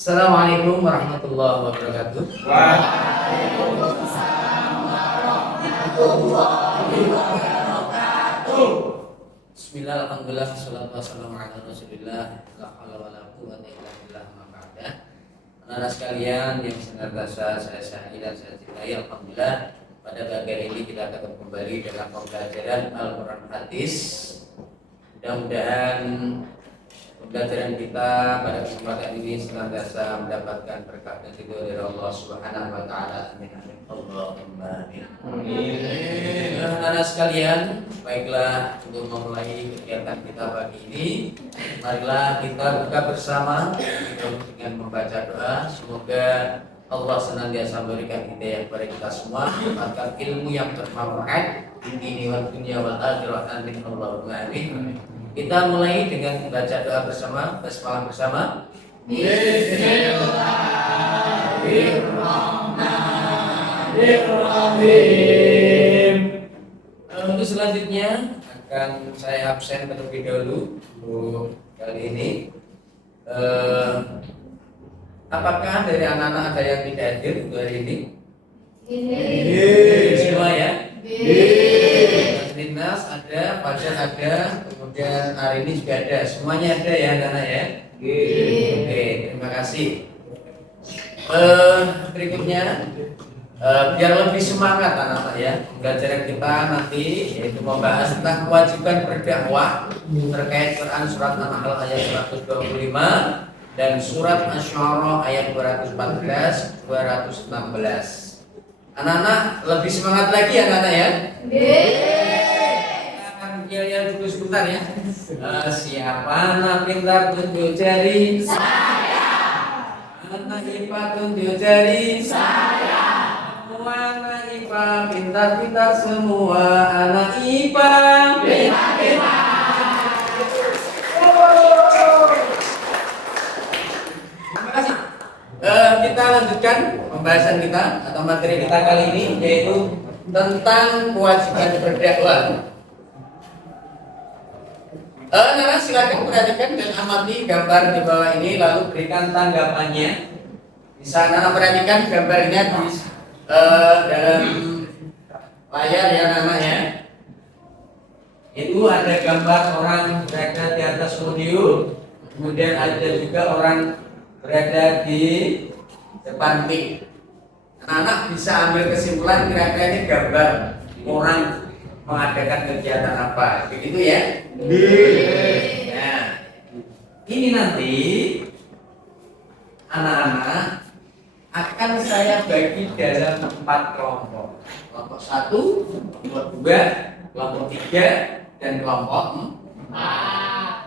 Assalamualaikum warahmatullahi wabarakatuh. Bismillah, alhamdulillah, wassalatu wassalamu ala rasulillah, la haula wala quwwata illa billah, ma ba'da. Anak-anak sekalian yang senantiasa saya sayangi dan saya cintai, alhamdulillah pada bagian ini kita akan kembali dalam pembelajaran Al-Quran Hadis. Mudah-mudahan pembelajaran kita pada kesempatan ini senantiasa mendapatkan berkah dan ridho dari Allah Subhanahu wa taala. Amin amin. Allahumma amin. Amin. Anak-anak sekalian, baiklah untuk memulai kegiatan kita pagi ini, marilah kita buka bersama dengan membaca doa. Semoga Allah senantiasa memberikan hidayah kepada kita semua, mendapatkan ilmu yang bermanfaat di dunia wal dunia wal akhirah. Amin Allahumma amin. Kita mulai dengan membaca doa bersama, basmalah bersama. Bismillahirrahmanirrahim. Untuk selanjutnya akan saya absen terlebih dahulu untuk kali ini. Apakah dari anak-anak ada yang tidak hadir untuk hari ini? Semua ya? Dinas ada, Fajar ada, kemudian hari ini juga ada. Semuanya ada ya anak-anak ya? Oke, terima kasih. Berikutnya biar lebih semangat anak-anak ya, pembelajaran kita nanti yaitu membahas tentang kewajiban berdakwah terkait Quran surat An-Nahl ayat 125 dan surat Asy-Syu'ara ayat 214 216. Anak-anak lebih semangat lagi ya anak-anak ya? Kita akan yel-yel dulu sebentar ya. Siapa anak pintar tunjuk jari? Saya. Anak IPA tunjuk jari? Saya. Semua anak IPA pintar-pintar, semua anak IPA pintar-pintar. Terima kasih. Kita lanjutkan pembahasan kita atau materi kita kali ini, yaitu tentang kewajiban berdakwah. Nah, silakan perhatikan dan amati gambar di bawah ini, lalu berikan tanggapannya. Bisa Nana perhatikan gambarnya di dalam layar ya namanya. Itu ada gambar orang berada di atas podium, kemudian ada juga orang berada di depan mic. Anak-anak bisa ambil kesimpulan kira-kira ini gambar orang mengadakan kegiatan apa, begitu ya? Nah, ini nanti anak-anak akan saya bagi dalam 4 kelompok. Kelompok 1, kelompok 2, kelompok 3, dan kelompok 4.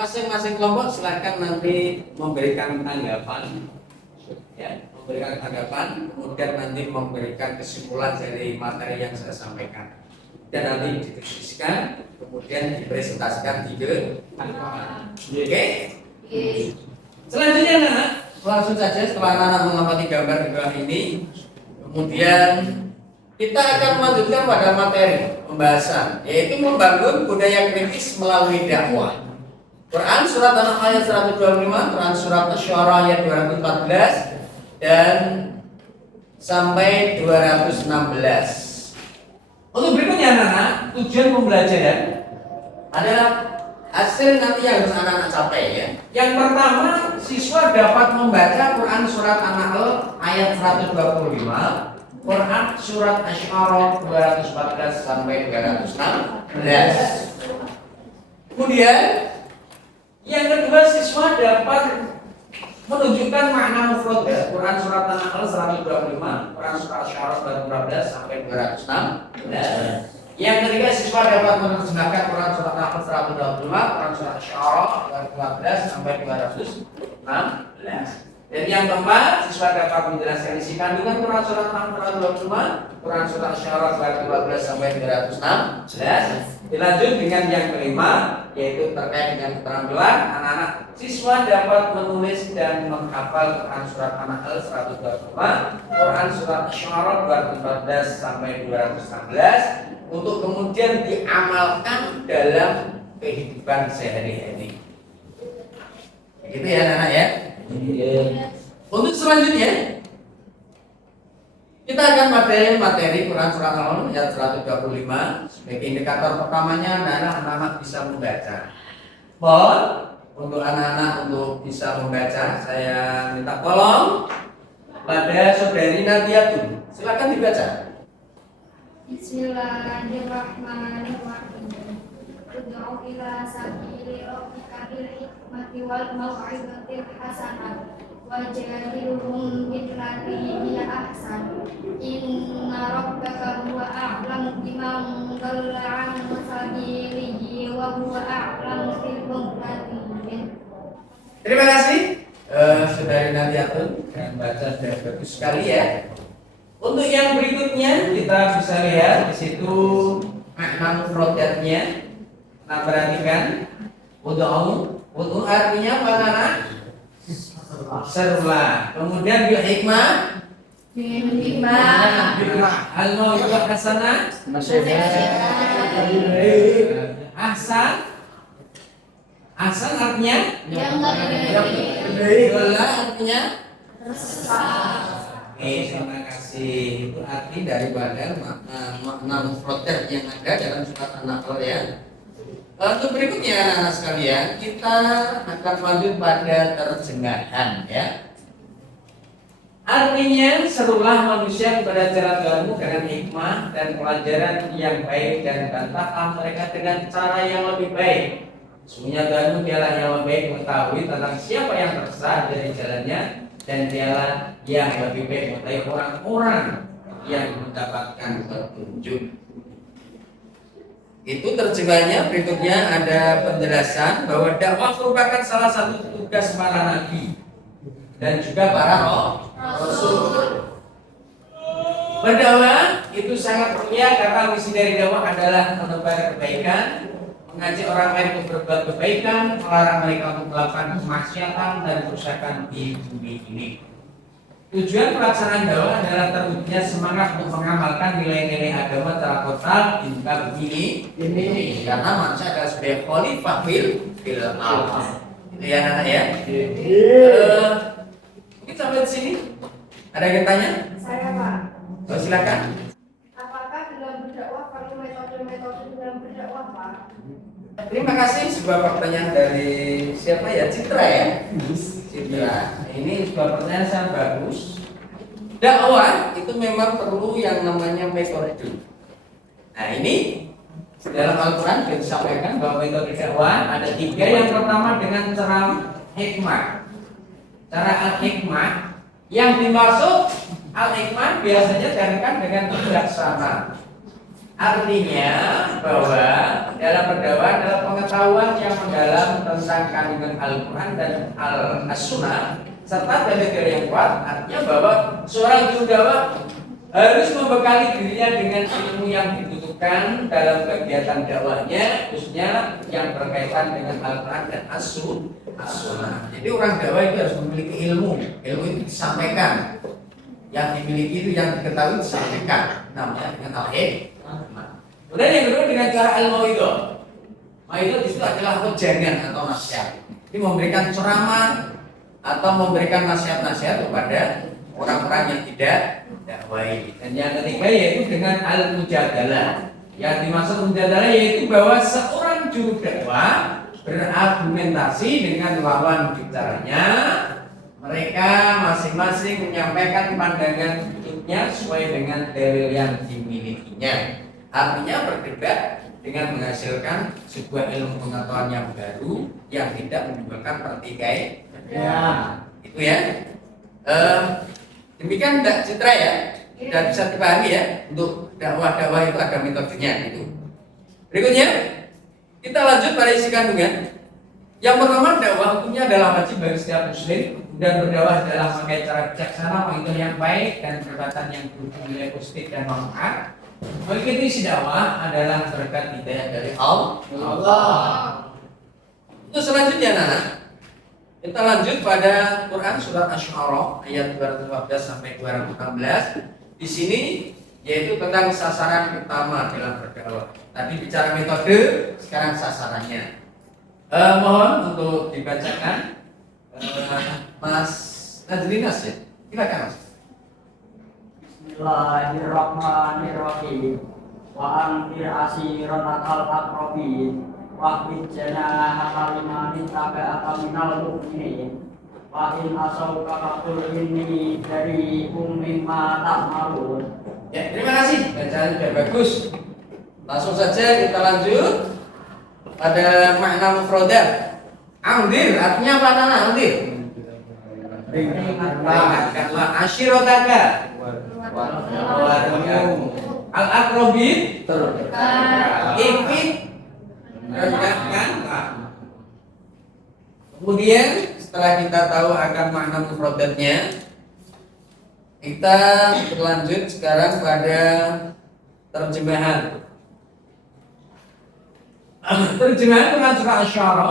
Masing-masing kelompok silakan nanti memberikan tanggapan, ya, memberikan tanggapan, kemudian nanti memberikan kesimpulan dari materi yang saya sampaikan, dan nanti didiskusikan, kemudian dipresentasikan di depan. Oke? Selanjutnya anak, langsung saja setelah anak mengamati gambar di bawah ini, kemudian kita akan melanjutkan pada materi pembahasan, yaitu membangun budaya kritis melalui dakwah. Quran surat An-Nahl ayat 125, Quran surat Asy-Syu'ara ayat 214 dan sampai 216. Untuk berikutnya anak-anak, tujuan pembelajaran adalah hasil nanti yang harus anak-anak capai ya. Yang pertama, siswa dapat membaca Quran surat An-Nahl ayat 125, Quran surat Asy-Syu'ara 214 sampai 216. Kemudian yang kedua, siswa dapat menunjukkan makna mufrad ya. Quran surat An-Nahl 125, Quran surat Asy-Syu'ara 214 sampai 216. Yang ketiga, siswa dapat menerjemahkan Quran surat An-Nahl 125, Quran surat Asy-Syu'ara 214 sampai 216. Dan yang keempat, siswa dapat menjelaskan isi kandungan Quran surat An-Nahl 125, Quran surat Asy-Syu'ara 214 sampai 216. Dilanjut dengan yang kelima, yaitu terkait dengan keterampilan anak-anak. Siswa dapat menulis dan menghafal Quran surat An-Nahl 125, Quran surat Asy-Syu'ara 214 sampai 216 untuk kemudian diamalkan dalam kehidupan sehari-hari. Begitu ya anak-anak ya? Untuk selanjutnya kita akan materi Quran Surat Al-An'am ayat 125. Sebagai indikator pertamanya adalah anak-anak bisa membaca. Mohon untuk anak-anak untuk bisa membaca, saya minta tolong pada saudari Nadiatun. Silakan dibaca. Bismillahirrahmanirrahim. Ud'u ila sabili rabbika bil hikmati wal mau'izatil hasanah wajadilhum billati hiya ahsan. Inna rabbaka huwa a'lamu biman dhalla 'an sabilihi wa huwa a'lamu bil muhtadin. Terima kasih saudari Nadiatun, dan baca sudah bagus sekali ya. Untuk yang berikutnya kita bisa lihat di situ makna mufradatnya. Nah, perhatikan ud'u artinya apa anak? Serulah. Kemudian bil hikmah. Al mau'izah hasanah. Ahsan. Ahsan artinya Yang Dola artinya terima kasih. Itu arti daripada makna mufradat yang ada dalam surat An-Nahl ya. Untuk berikutnya anak-anak sekalian, kita akan lanjut pada terjemahan ya. Artinya serulah manusia kepada cara Tuhanmu dengan hikmah dan pelajaran yang baik, dan bantahlah mereka dengan cara yang lebih baik. Sesungguhnya Tuhanmu dialah yang lebih baik mengetahui tentang siapa yang tersesat dari jalannya, dan dialah yang lebih baik mengetahui orang-orang yang mendapatkan petunjuk. Itu terjemahnya. Berikutnya ada penjelasan bahwa dakwah merupakan salah satu tugas para nabi dan juga para rasul. Berdakwah itu sangat mulia karena misi dari dakwah adalah menebar kebaikan, mengajak orang lain untuk berbuat kebaikan, melarang mereka untuk melakukan kemaksiatan dan kerusakan di bumi ini. Tujuan pelaksanaan dakwah adalah terwujudnya semangat untuk mengamalkan nilai-nilai agama secara total di muka bumi ini. Karena manusia adalah sebagai khalifah fil alam. Itu ya anak ya. Mungkin sampai di sini ada yang tanya? Saya Pak. Oh, silakan. Apakah dalam berdakwah perlu metode-metode dalam berdakwah Pak? Terima kasih. Sebuah pertanyaan dari siapa ya? Citra ya. Citra. Ini sebuah pertanyaan sangat bagus. Dakwah itu memang perlu yang namanya metode. Nah, ini dalam Al-Quran disampaikan bahwa metode dakwah ada 3. Yang pertama dengan cara hikmah. Cara al-hikmah yang dimaksud al-hikmah biasanya diartikan dengan bijaksana. Artinya bahwa dalam berdakwah adalah pengetahuan yang mendalam tentang kandungan Al-Quran dan As-Sunnah serta dalil yang kuat. Artinya bahwa seorang juru dakwah harus membekali dirinya dengan ilmu yang dibutuhkan dalam kegiatan dakwahnya, khususnya yang berkaitan dengan Al-Quran dan As-Sunnah. Jadi orang dakwah itu harus memiliki ilmu itu disampaikan, yang dimiliki itu yang diketahui disampaikan, namanya dengan al-hikmah. Kemudian yang kedua dengan cara al-mau'izah. Mau'izah itu adalah wejangan atau nasihat. Ini memberikan ceramah atau memberikan nasihat-nasihat kepada orang-orang yang tidak dakwai. Dan yang ketiga yaitu dengan al-mujadalah. Yang dimaksud mujadalah yaitu bahwa seorang juru dakwah berargumentasi dengan lawan bicaranya. Mereka masing-masing menyampaikan pandangan hidupnya sesuai dengan dalil yang dimilikinya. Artinya berdebat dengan menghasilkan sebuah ilmu pengetahuan yang baru yang tidak menimbulkan pertikaian. Itu ya. Demikian Mbak Citra ya. Sudah bisa dipahami ya. Untuk dakwah-dakwah itu ada metodenya gitu. Berikutnya kita lanjut pada isi kandungan. Yang pertama, dakwah hukumnya adalah wajib bagi setiap muslim, dan berdakwah adalah memakai cara bijaksana, menghitungkan yang baik dan perbuatan yang berhubung nilai positif dan manfaat. Begitu isi dakwah adalah berkat hidayah dari Allah. Itu selanjutnya anak. Kita lanjut pada Quran surat Asy-Syu'ara ayat 214 sampai 216. Di sini yaitu tentang sasaran utama dalam berdakwah. Tadi bicara metode, sekarang sasarannya. Mohon untuk dibacakan Mas Najlinas ya. Silakan Mas. Bismillahirrahmanirrahim. Wa anfir asiratakal aqrabin wa bijjanaha liman taba'aka minal mu'minin wa in asauka faqul inni bari'um mimma ta'malun. Ya, terima kasih. Bacaan sudah bagus. Langsung saja kita lanjut pada makna mufradat. Andir artinya apa Nana? Andir. Peringatkanlah asyirataka. Al-aqrabin terdekat. Ikut rendahkanlah. Kemudian setelah kita tahu akan makna mufradatnya, kita berlanjut sekarang pada terjemahan. Terjemahan Quran surah Asy-Syu'ara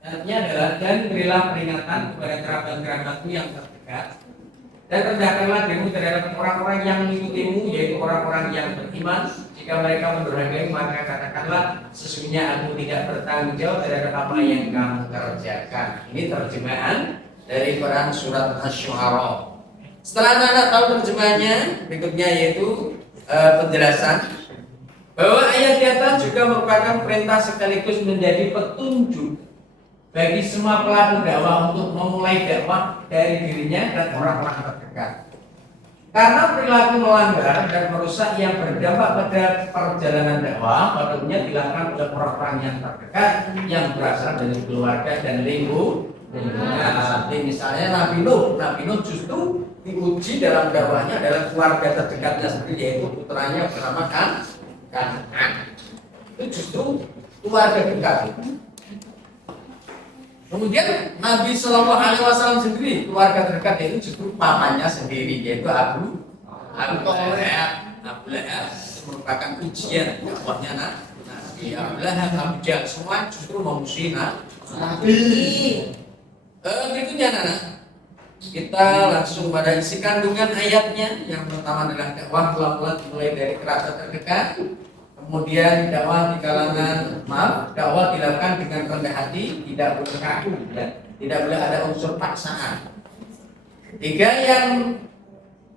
artinya adalah dan berilah peringatan kepada kerabat-kerabatmu yang terdekat dan rendahkanlah dirimu terhadap orang-orang yang mengikutimu, yaitu orang-orang yang beriman. Jika mereka mendurhakai, maka katakanlah sesungguhnya aku tidak bertanggung jawab terhadap apa yang kamu kerjakan. Ini terjemahan dari Quran surat Asy-Syu'ara. Setelah anak tahu terjemahannya, berikutnya yaitu penjelasan bahwa ayat di atas juga merupakan perintah sekaligus menjadi petunjuk bagi semua pelaku dakwah untuk memulai dakwah dari dirinya dan orang-orang terdekat. Karena perilaku melanggar dan merusak yang berdampak pada perjalanan dakwah pada umumnya dilakukan oleh orang-orang yang terdekat yang berasal dari keluarga dan lingkungan. Seperti misalnya Nabi Nuh justru diuji dalam dakwahnya adalah keluarga terdekatnya sendiri, yaitu putranya bernama Kan'an. Itu justru keluarga dekat. Kemudian Nabi Shallallahu Alaihi Wasallam sendiri keluarga terdekat itu justru mamanya sendiri, yaitu Abu Lahab. Abu Lahab merupakan ujian dakwahnya Nabi. Abu Lahab, Abu Jahal semua justru memusuhi Nabi. Berikutnya Nana, kita langsung pada isi kandungan ayatnya. Yang pertama adalah dakwah pelan-pelan mulai dari kerabat terdekat. Kemudian dakwah di kalangan dakwah dilakukan dengan rendah hati, tidak boleh kaku, ya. Tidak boleh ada unsur paksaan. Tiga, yang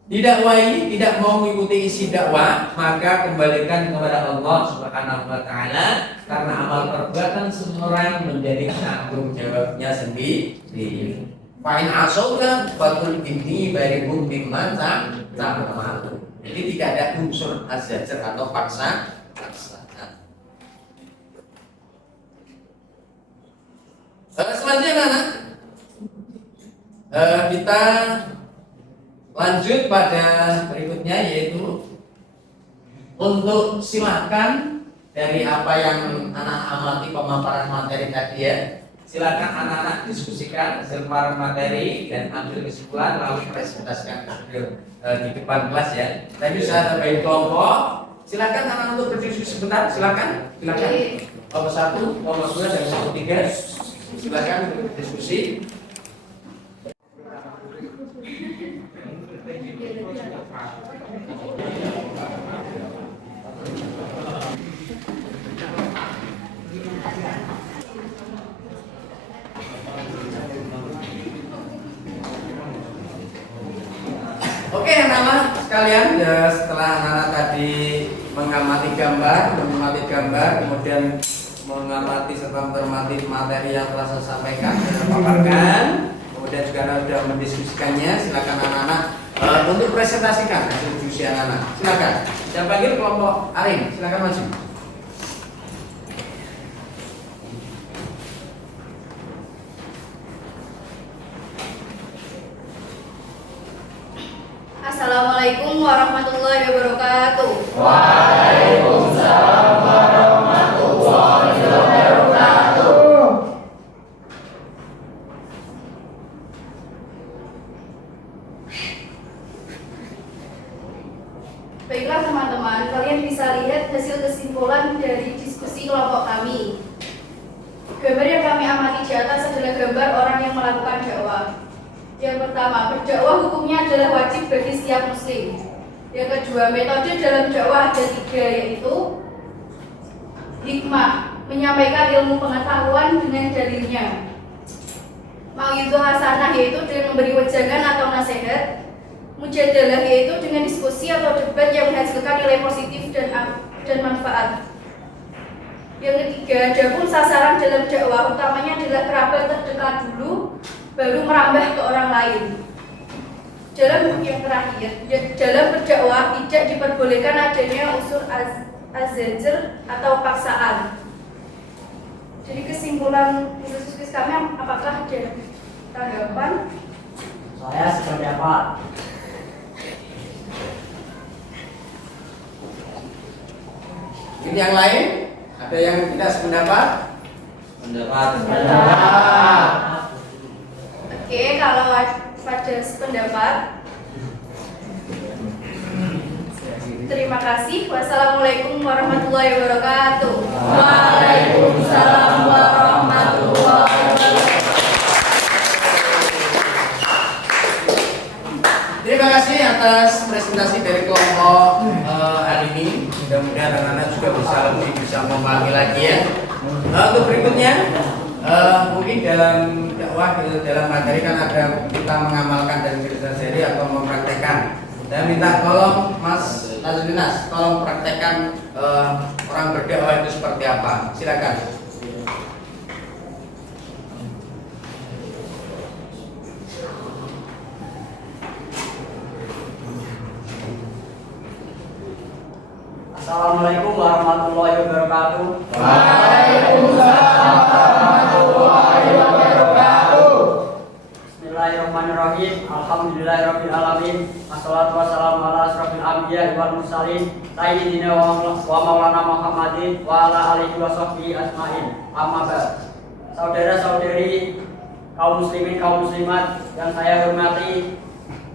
didakwahi tidak mau mengikuti isi dakwah, maka kembalikan kepada Allah Subhanahu wa taala, karena amal perbuatan semua orang menjadi tanggung jawabnya sendiri. Fa'in asauka fatul inni bari'um mimma ta'malun. Jadi tidak ada unsur azzajar atau paksaan. Selanjutnya kita lanjut pada berikutnya, yaitu untuk silahkan dari apa yang anak amati pemaparan materi tadi ya. Silakan anak-anak diskusikan hasil pemaparan materi dan ambil kesimpulan lalu presentasikan di depan kelas ya. Tapi bisa bagi kelompok. Silakan anak untuk berdiskusi sebentar. Silakan. Kelompok 1, kelompok 2 dan kelompok 3. Silakan berdiskusi. Oke anak-anak sekalian, ya, setelah anak-anak tadi mengamati gambar, kemudian mengamati serta mencermati materi yang telah saya sampaikan dan paparkan, kemudian juga anak sudah mendiskusikannya. Silakan anak-anak untuk presentasikan hasil diskusi anak-anak. Silakan. Saya panggil kelompok Arin, silakan maju. Assalamualaikum warahmatullahi wabarakatuh. Waalaikumsalam warahmatullahi wabarakatuh. Baiklah teman-teman, kalian bisa lihat hasil kesimpulan dari diskusi kelompok kami. Gambar yang kami amati di atas adalah gambar orang yang melakukan dakwah. Yang pertama, berdakwah hukumnya adalah wajib bagi setiap muslim. Yang kedua, metode dalam dakwah ada 3, yaitu hikmah, menyampaikan ilmu pengetahuan dengan dalilnya. Mau'izah hasanah yaitu dengan memberi wejangan atau nasihat. Mujadalah yaitu dengan diskusi atau debat yang menghasilkan nilai positif dan manfaat. Yang ketiga, adapun sasaran dalam dakwah utamanya adalah kerabat terdekat dulu, baru merambah ke orang lain. Dalam yang terakhir, dalam berdakwah tidak diperbolehkan adanya unsur azzajar atau paksaan. Jadi kesimpulan diskusi kami, apakah ada tanggapan? Saya sependapat. Ini yang lain? Ada yang tidak sependapat? Pendapat. Oke, kalau pada sependapat, terima kasih. Wassalamualaikum warahmatullahi wabarakatuh. Waalaikumsalam warahmatullahi wabarakatuh. Terima kasih atas presentasi dari kelompok hari ini. Mudah-mudahan anak-anak juga bisa memahami lagi ya. Untuk berikutnya, mungkin dalam dakwah dalam materi kan ada kita mengamalkan dan sehari atau mempraktekkan. Saya minta tolong Mas Nazrinas, tolong praktekkan orang berdakwah itu seperti apa. Silakan. Assalamualaikum warahmatullahi wabarakatuh. Waalaikumsalam warahmatullahi wabarakatuh. Bismillahirrahmanirrahim. Alhamdulillahirabbil alamin. Wassalatu wassalamu ala asrofil anbiya wal mursalin sayyidina wa maulana Muhammadin wa ala alihi wa sahbihi ajmain. Amma ba'd. Saudara-saudari kaum muslimin kaum muslimat yang saya hormati,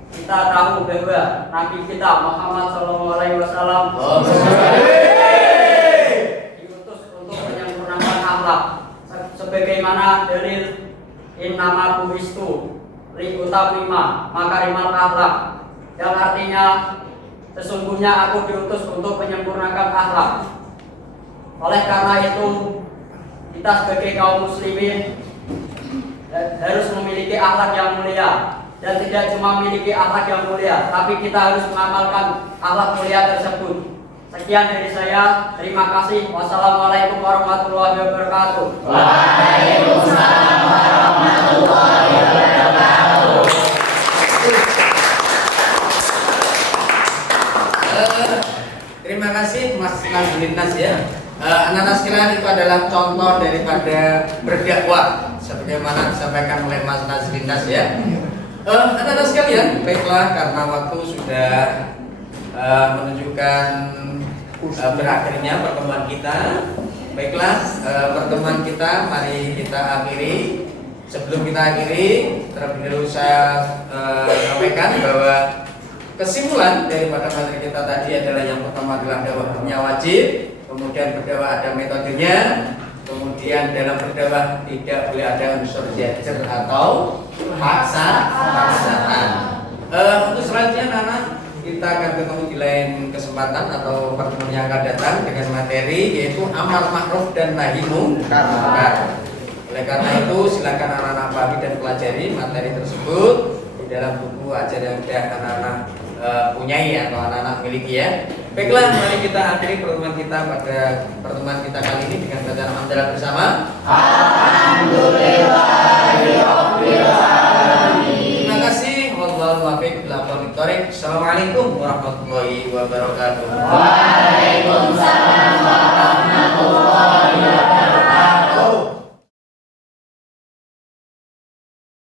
kita tahu bahwa Nabi kita Muhammad SAW diutus untuk menyempurnakan akhlak sebagaimana dalil innama bu'istu liutamima makarimal akhlak, yang artinya sesungguhnya aku diutus untuk menyempurnakan akhlak. Oleh karena itu kita sebagai kaum muslimin harus memiliki akhlak yang mulia. Dan tidak cuma memiliki akhlak yang mulia, tapi kita harus mengamalkan akhlak mulia tersebut. Sekian dari saya, terima kasih. Wassalamualaikum warahmatullahi wabarakatuh. Waalaikumsalam warahmatullahi wabarakatuh. Terima kasih Mas Nazrinas ya. Anak-anak sekalian, itu adalah contoh daripada berdakwah sebagaimana disampaikan oleh Mas Nazrinas ya. Anak-anak sekalian, baiklah karena waktu sudah menunjukkan berakhirnya pertemuan kita. Baiklah, pertemuan kita mari kita akhiri. Sebelum kita akhiri, terlebih dahulu saya sampaikan bahwa kesimpulan daripada materi kita tadi adalah yang pertama adalah dakwah hukumnya wajib, kemudian berdakwah ada metodenya, kemudian dalam berdakwah tidak boleh ada unsur jajar atau paksaan. Untuk selanjutnya anak kita akan ketemu di lain kesempatan atau pertemuan yang akan datang dengan materi yaitu amar ma'ruf dan nahi munkar. Oleh karena itu silakan anak-anak pahami dan pelajari materi tersebut di dalam buku ajar yang sudah anak-anak punyai atau anak-anak miliki ya. Baiklah, mari kita akhiri pertemuan kita pada pertemuan kita kali ini dengan bacaan hamdalah bersama. Terima kasih. Wallahul muwaffiq ila aqwamit thoriq. Assalamualaikum warahmatullahi wabarakatuh.